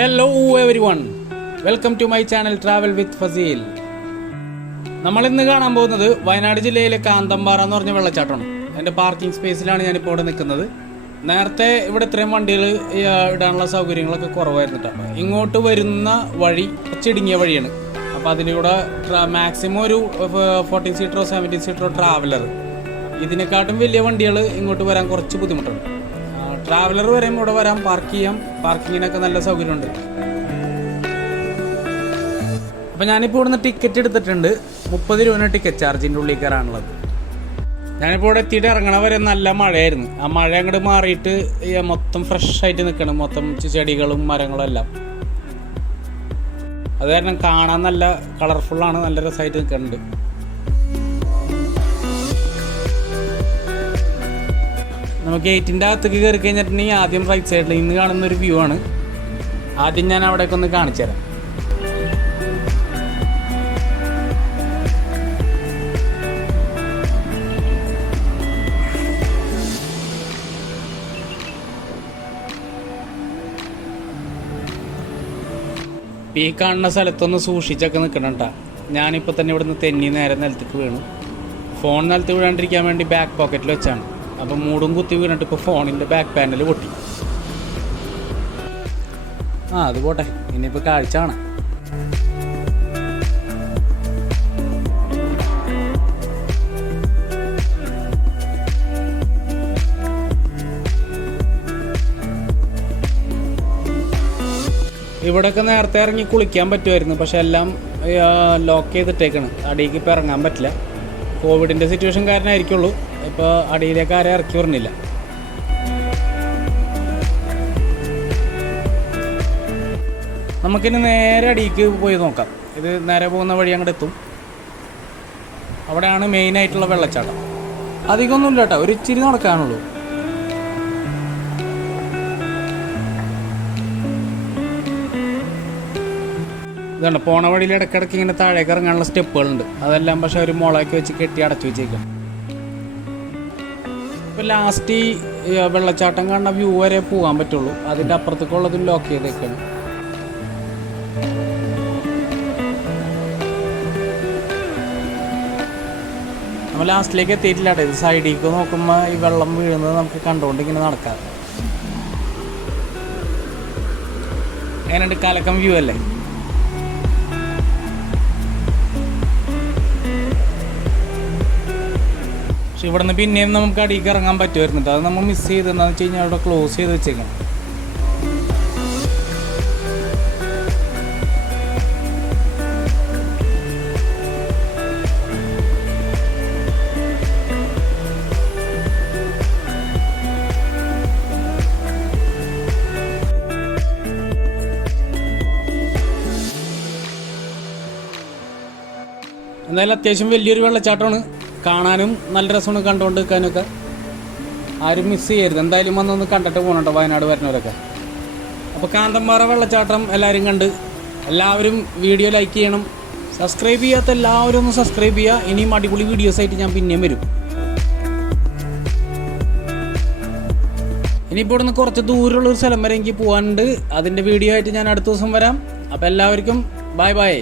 Hello everyone, welcome to my channel Travel with Fazil. നമ്മൾ ഇന്ന് കാണാൻ പോകുന്നത് വയനാട് ജില്ലയിലെ കാന്തമ്പാറ എന്ന് പറഞ്ഞ വെള്ളച്ചാട്ടമാണ്. എൻ്റെ പാർക്കിംഗ് സ്പേസിലാണ് ഞാനിപ്പോൾ ഇവിടെ നിൽക്കുന്നത്. നേരത്തെ ഇവിടെ ഇത്രയും വണ്ടികൾ ഇടാനുള്ള സൗകര്യങ്ങളൊക്കെ കുറവായിരുന്നു കേട്ടോ. ഇങ്ങോട്ട് വരുന്ന വഴി കുറച്ചിടുങ്ങിയ വഴിയാണ്. അപ്പോൾ അതിലൂടെ മാക്സിമം ഒരു 40 സീറ്ററോ 70 സീറ്ററോ ട്രാവലർ, ഇതിനെക്കാട്ടും വലിയ വണ്ടികൾ ഇങ്ങോട്ട് വരാൻ കുറച്ച് ബുദ്ധിമുട്ടുണ്ട്. ട്രാവലർ വരെയും ഇവിടെ വരാം, പാർക്ക് ചെയ്യാം. പാർക്കിങ്ങിനൊക്കെ നല്ല സൗകര്യമുണ്ട്. അപ്പോൾ ഞാനിപ്പോൾ ഇവിടുന്ന് ടിക്കറ്റ് എടുത്തിട്ടുണ്ട്. 30 രൂപ ടിക്കറ്റ് ചാർജിൻ്റെ ഉള്ളിൽ കയറാനുള്ളത്. ഞാനിപ്പോൾ ഇവിടെ എത്തിയിട്ട് ഇറങ്ങണ വരെ നല്ല മഴയായിരുന്നു. ആ മഴ അങ്ങോട്ട് മാറിയിട്ട് മൊത്തം ഫ്രഷ് ആയിട്ട് നിൽക്കണം, മൊത്തം ചെടികളും മരങ്ങളും എല്ലാം. അത് കാരണം കാണാൻ നല്ല കളർഫുള്ളാണ്, നല്ല രസമായിട്ട് നിൽക്കുന്നുണ്ട്. നമുക്ക് ഗേറ്റിൻ്റെ അകത്തേക്ക് കയറി കഴിഞ്ഞിട്ടുണ്ടെങ്കിൽ ആദ്യം റൈറ്റ് സൈഡിൽ ഇന്ന് കാണുന്നൊരു വ്യൂ ആണ്. ആദ്യം ഞാൻ അവിടേക്ക് ഒന്ന് കാണിച്ചു തരാം. ഈ കാണുന്ന സ്ഥലത്തൊന്ന് സൂക്ഷിച്ചൊക്കെ നിൽക്കണം കേട്ടോ. ഞാനിപ്പോൾ തന്നെ ഇവിടുന്ന് തെന്നി നേരെ നിലത്തേക്ക് വീണു. ഫോൺ നിലത്ത് വീഴാണ്ടിരിക്കാൻ വേണ്ടി ബാക്ക് പോക്കറ്റിൽ വെച്ചാണ്. അപ്പോൾ മൂടും കുത്തി വീണിട്ട് ഇപ്പോൾ ഫോണിൻ്റെ ബാക്ക് പാനൽ പൊട്ടി. അത് പോട്ടെ, ഇനിയിപ്പോൾ കാഴ്ച കാണാം. ഇവിടെയൊക്കെ നേരത്തെ ഇറങ്ങി കുളിക്കാൻ പറ്റുമായിരുന്നു, പക്ഷെ എല്ലാം ലോക്ക് ചെയ്തിട്ടേക്കാണ്. അടിയിലേക്ക് ഇപ്പോൾ ഇറങ്ങാൻ പറ്റില്ല. കോവിഡിൻ്റെ സിറ്റുവേഷൻ കാരണമായിരിക്കുള്ളൂ. ഇപ്പോൾ അടിയിലേക്ക് ആരെ ഇറക്കി വിടുന്നില്ല. നമുക്കിനി നേരെ അടിയിലേക്ക് പോയി നോക്കാം. ഇത് നേരെ പോകുന്ന വഴി അങ്ങോട്ട് എത്തും. അവിടെയാണ് മെയിനായിട്ടുള്ള വെള്ളച്ചാട്ടം. അധികമൊന്നുമില്ല കേട്ടോ, ഒരു ഇച്ചിരി നടക്കാനുള്ളൂ. ഇതാണ് പോണ വഴിയിൽ ഇടയ്ക്കിടയ്ക്ക് ഇങ്ങനെ താഴേക്ക് ഇറങ്ങാനുള്ള സ്റ്റെപ്പുകളുണ്ട്. അതെല്ലാം പക്ഷെ ഒരു മുളയൊക്കെ വെച്ച് കെട്ടി അടച്ചു വെച്ചേക്കാം. ഇപ്പോൾ ലാസ്റ്റ് ഈ വെള്ളച്ചാട്ടം കാണുന്ന വ്യൂ വരെ പോകാൻ പറ്റുള്ളൂ. അതിൻ്റെ അപ്പുറത്തേക്കുള്ളതും ലോക്ക് ചെയ്തേക്കാണ്. നമ്മൾ ലാസ്റ്റിലേക്ക് എത്തിയിട്ടില്ല കേട്ടോ. ഇത് സൈഡിലേക്ക് നോക്കുമ്പോൾ ഈ വെള്ളം വീഴുന്നത് നമുക്ക് കണ്ടുകൊണ്ട് ഇങ്ങനെ നടക്കാം. എങ്ങനെയുണ്ട്? കലക്കം വ്യൂ അല്ലേ? പക്ഷെ ഇവിടെ നിന്ന് പിന്നെയും നമുക്ക് അടിയിലേക്ക് ഇറങ്ങാൻ പറ്റുമായിരുന്നു. അത് നമ്മൾ മിസ് ചെയ്തെന്ന് വെച്ച് കഴിഞ്ഞാൽ അവിടെ ക്ലോസ് ചെയ്ത് വെച്ചേക്കണം. എന്തായാലും അത്യാവശ്യം വലിയൊരു വെള്ളച്ചാട്ടമാണ്. കാണാനും നല്ല രസമാണ്, കണ്ടുകൊണ്ട് നിൽക്കാനൊക്കെ. ആരും മിസ് ചെയ്യരുത്. എന്തായാലും വന്നൊന്ന് കണ്ടിട്ട് പോകണട്ടോ വയനാട് വരുന്നവരൊക്കെ. അപ്പോൾ കാന്തമ്പാറ വെള്ളച്ചാട്ടം എല്ലാവരും കണ്ട് എല്ലാവരും വീഡിയോ ലൈക്ക് ചെയ്യണം. സബ്സ്ക്രൈബ് ചെയ്യാത്ത എല്ലാവരും ഒന്ന് സബ്സ്ക്രൈബ് ചെയ്യുക. ഇനിയും അടിപൊളി വീഡിയോസായിട്ട് ഞാൻ പിന്നെയും വരും. ഇനിയിപ്പോൾ ഇവിടുന്ന് കുറച്ച് ദൂരമുള്ളൊരു സ്ഥലം വരെ എനിക്ക് പോകാനുണ്ട്. അതിൻ്റെ വീഡിയോ ആയിട്ട് ഞാൻ അടുത്ത ദിവസം വരാം. അപ്പോൾ എല്ലാവർക്കും ബൈ ബൈ.